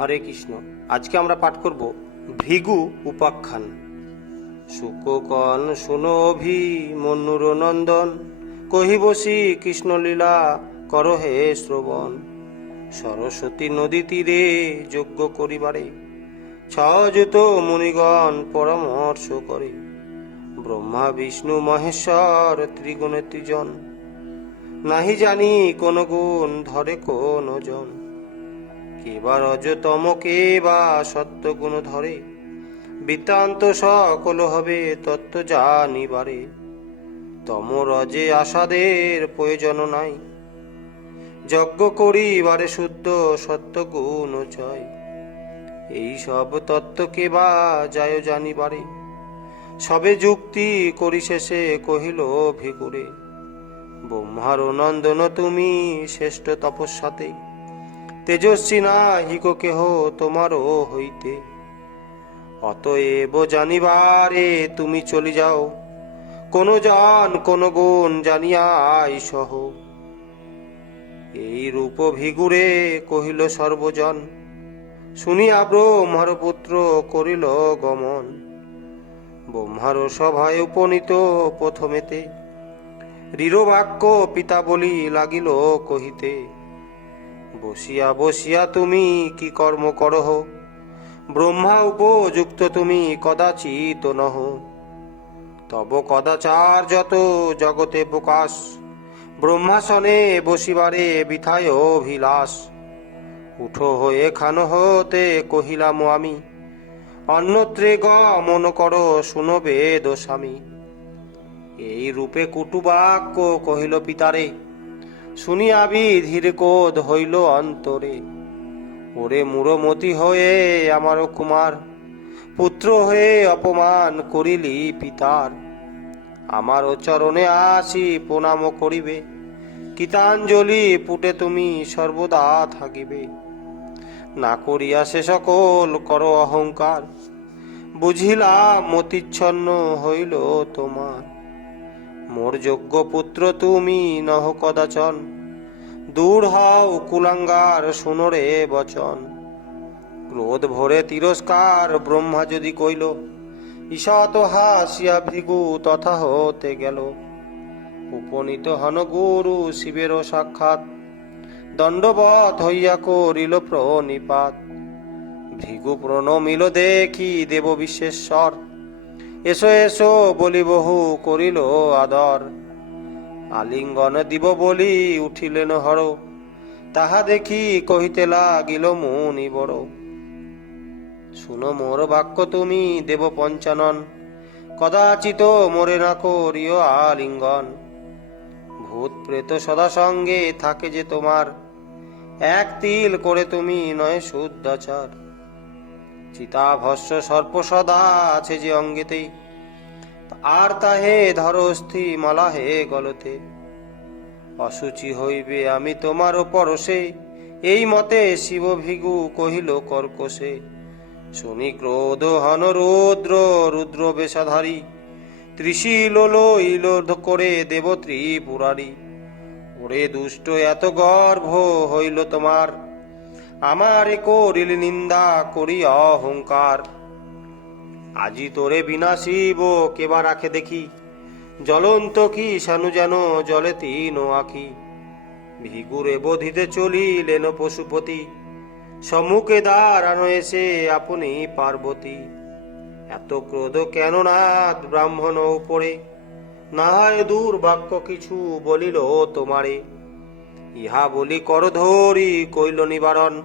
হরে কৃষ্ণ। আজকে আমরা পাঠ করব ভৃগু উপাখ্যান। সুককন অভি মন্নুর নন্দন কহিবসি কৃষ্ণলীলা কর হে শ্রবণ। সরস্বতী নদী তীরে যজ্ঞ করিবারে ছযুত মুনিগণ পরামর্শ করে। ব্রহ্মা, বিষ্ণু, মহেশ্বর, ত্রিগুণে ত্রিজন, নাহি জানি কোন গুণ ধরে কোন জন। কেবা রজতম কে বা সত্য গুণ ধরে। বৃত্তান্ত সকল হবে তত্ত্ব জানিবারে। তম রজে আসাদের প্রয়োজন নাই। যজ্ঞ করিবারে শুদ্ধ সত্য গুণ জয়। এই সব তত্ত্বকে বা যায় জানিবারে। সবে যুক্তি করি শেষে কহিল ভিগুরে, ব্রহ্মার নন্দন তুমি শ্রেষ্ঠ তপস্যাতে। তেজস্বী না হিক কেহ তোমারও হইতে। অতএব জানিবারে তুমি চলি যাও। কোন জন, কোন গুণ জানিয়াই সহ। এই রূপ ভিগুরে কহিল সর্বজন, শুনিয়া ব্রহ্মার পুত্র করিল গমন। ব্রহ্মার সভায় উপনীত প্রথমেতে। বাক্য পিতা বলি লাগিল কহিতে বসিয়া বসিয়া তুমি কি কর্ম করহ? ব্রহ্মা উপযুক্ত তুমি কদাচিত নহ। তব কদাচার যত জগতে প্রকাশ। ব্রহ্মাসনে বসিবারে বিথায় অভিলাষ। উঠো হয়ে খান হতে কহিলাম আমি। অন্যত্রে গমন কর শুনবে দোষামী এই রূপে কুটুবাক্য কহিল পিতারে শুনিয়া ধীরে কোদ হইল অন্তরে। ওরে মুরমতি হয়ে আমার কুমার, পুত্র হয়ে অপমান করিলি পিতার। আমার চরণে আসি প্রণাম করিবে, গীতাঞ্জলি পুটে তুমি সর্বদা থাকিবে। না করিয়া সে সকল কর অহংকার বুঝিলা মতিচ্ছন্ন হইল তোমার। মোর যোগ্য পুত্র তুমি, নহ কদাচন। দূর হও কুলাঙ্গার শুনরে বচন। ক্রোধ ভরে তিরস্কার, ব্রহ্মা যদি কইল ঈশত হাসিয়া ভৃগু, তথা হতে গেল। উপনীত হন গুরু শিবের সাক্ষাৎ দণ্ডবত হইয়া করিল প্রণিপাত। ভৃগু প্রণমিল দেখি দেব বিশ্বেশ্বর এসো এসো বলি বহু করিল আদর। আলিঙ্গন দিব বলি উঠিলেন হর। তাহা দেখি কহিতে লাগিল মুনি বড়। শুনো মোর বাক্য তুমি, দেব পঞ্চানন। কদাচিত মোরে না করিও আলিঙ্গন। ভূত প্রেত সদা সঙ্গে থাকে যে তোমার। এক তিল করে তুমি নয় শুদ্ধাচার। চিতাভস্য সর্প সদা আছে যে অঙ্গেতেই। আর তাহে ধরস্থি মালা হে গলতে। অসুচি হইবে আমি তোমার পরশে এই মতে শিব ভিগু কহিল কর্কশে, শুনি ক্রোধ হন রুদ্র রুদ্র বেশাধারী ত্রিশীল ইল করে দেব ত্রিপুরারি ওরে দুষ্ট, এত গর্ভ হইল তোমার আমারে করিল নিন্দা করি অহংকার। আজি তোরে বিনাশিব, কেবা রাখে দেখি? জ্বলন্ত কি সানু যেন জলে তিন আখি। ভিগুরে বোধিতে চলিলেন পশুপতি। সম্মুখে দাঁড়ানো এসে আপনি পার্বতী। এত ক্রোধ কেন নাথ ব্রাহ্মণ উপরে? না হয় দূর বাক্য কিছু বলিল তোমারে। ইহা বলি কর ধরি কইল নিবারণ।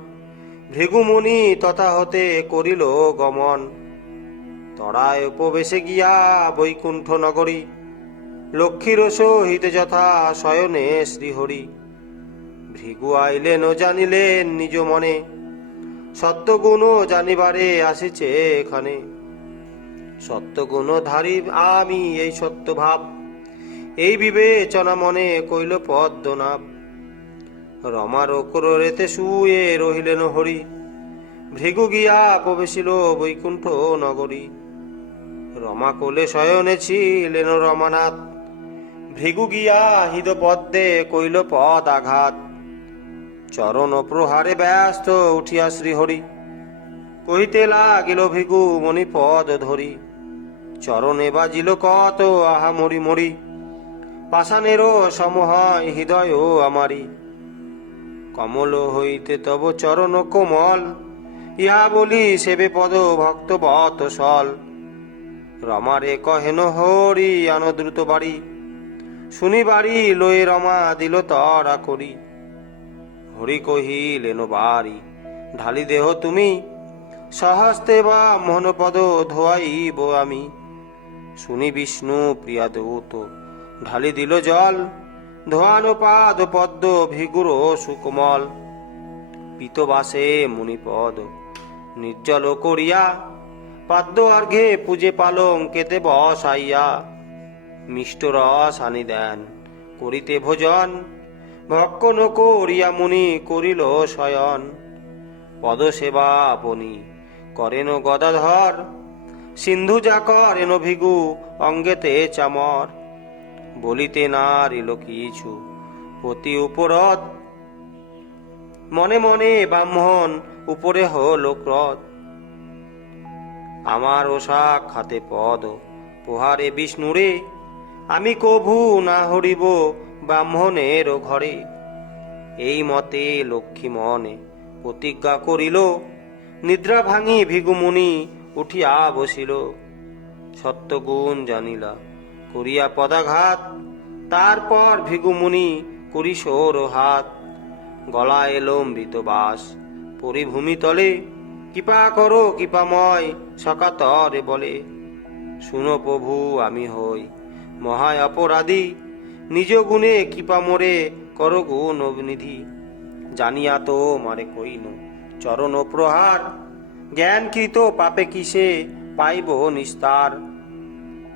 ভৃগুমুনি তথা হতে করিল গমন। তরায় উপবেশে গিয়া বৈকুণ্ঠ নগরী লক্ষ্মীর সহিত যথা শয়নে শ্রীহরি। ভৃগু আইলেন ও জানিলেন নিজ মনে সত্যগুণ জানিবারে আসিছে এখানে। সত্যগুণ ধারি আমি এই সত্য ভাব এই বিবেচনা মনে কইল পদ্মনাভ রমার রেতে শুয়ে রহিলেন হরি। ভৃগু গিয়া প্রবেশিল বৈকুণ্ঠ নগরী। রমা কোলে শয়নে ছিলেন রমানাথ। ভৃগু গিয়া হিদ পদ্মে কইল পদ আঘাত। চরণ প্রহারে ব্যস্ত উঠিয়া শ্রীহরি। কহিতে লাগিল, ভিগু, মণিপদ ধরি। চরণে বাজিল কত আহা মরি। মরি পাষাণেরও সমহায় হৃদয় আমারি। কমল হইতে তব চরণ কোমল। ইহা বলি সেবে পদ ভক্ত বত সল। রমারে কহেন, হরি, আন দ্রুত বাড়ি। শুনি বাড়ি, লয়ে রমা দিল তরা করি। হরি কহিলেন, বাড়ি, ঢালি দেহ তুমি। সহস্তে বা মোহনপদ ধোয়াইব আমি। শুনি বিষ্ণু, প্রিয়া দেউত ঢালি দিল জল। ধোয়ানো পাদ পদ্ম ভিগুর সুকোমল। পিতবাসে মুনিপদ, নির্জল করিয়া পাদ্য অর্ঘে পূজে পালং কেতে বসাইয়া মিষ্ট রস আনি দেন, করিতে ভোজন। ভক্ষণ করিয়া মুনি করিল শয়ন। পদসেবা আপনি করেন গদাধর। সিন্ধু যা করেন ভিগু অঙ্গেতে চামর। বলিতে না রিল কিছু পতি উপরত। মনে মনে ব্রাহ্মণ, উপরে হল ক্রত আমার ওষা খাতে পদ, পোহারে বিষ্ণুরে। আমি কভু না হরিব ব্রাহ্মণের ঘরে। এই মতে লক্ষ্মী মনে প্রতিজ্ঞা করিল। নিদ্রা ভাঙি ভিগুমুনি উঠিয়া বসিল। সত্যগুণ জানিলা। করিয়া পদাঘাত, তারপর ভিগুমুনি করি সৌর হাত। গলা এলো মৃত বাস পরিভূমি তলে, কৃপা করো, কৃপাময় সকাতরে বলে, শুনো প্রভু, আমি হই মহায় অপরাধী, নিজ গুণে কৃপা মোরে করো গুণ অবনিধি জানিয়া তো মারে কইন, চরণ প্রহার, জ্ঞানকৃত পাপে কিসে পাইব নিস্তার?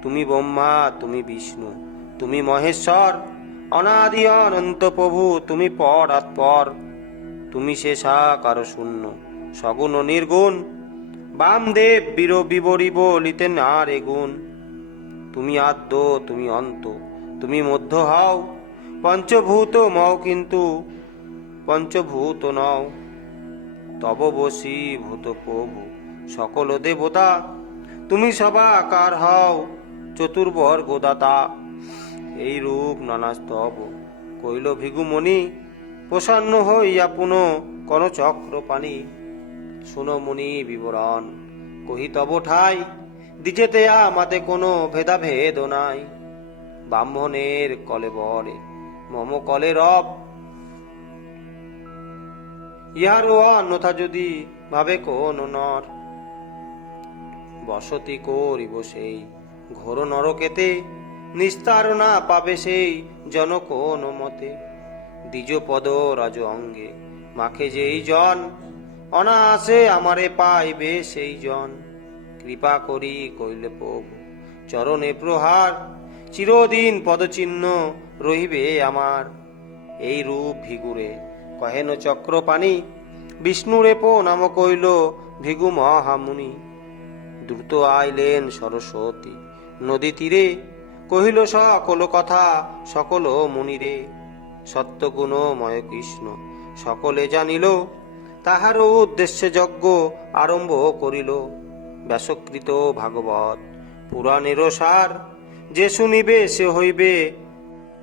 তুমি ব্রহ্মা, তুমি বিষ্ণু, তুমি মহেশ্বর, অনাদি অনন্ত প্রভু, তুমি পর আৎপর তুমি শেষা কারও শূন্য, সগুণ ও নির্গুণ, বামদেব বীর বিবরিব লিতে না রে গুণ, তুমি আদ্য, তুমি অন্ত, তুমি মধ্য হও, পঞ্চভূত মও কিন্তু পঞ্চভূত নও, তব বসি ভূত প্রভু, সকল দেবতা, তুমি সবাকার হও চতুর্বর্গ গোদাতা, এই রূপ নানা স্তব। কইল ভিগুমণি প্রসন্ন হইয়া পুন কন চক্র পানি। শুনো মুনি বিবরণ, কহি, তব ঠাই দিজেতে আমাতে কোনো ভেদাভেদ নাই। ব্রাহ্মণের কলে বরে, মম কলে রব। ইহারও অন্যথা যদি ভাবে কোন নর, বসতি করিব সেই। ঘোর নরকেতে নিস্তার না পাবে সেই জনক কোন মতে দ্বিজ পদ রাজ অঙ্গে, মাখে যেই জন, অনায়াসে আমারে পাইবে সেই জন। কৃপা করি কইলে প্রভু, চরণে প্রহার, চিরদিন পদচিহ্ন রহিবে আমার। এই রূপ ভিগুরে কহেন চক্রপাণি, বিষ্ণুরে পো নাম কইল ভিগু মহামুনি দ্রুত আইলেন সরস্বতী। নদী তীরে কহিল সকল কথা, সকল মুনিরে। সত্যগুণময় কৃষ্ণ, সকলে জানিল তাহার উদ্দেশ্যে যজ্ঞ আরম্ভ করিল। ব্যাসকৃত ভাগবত পুরাণের সার, যে শুনিবে সে হইবে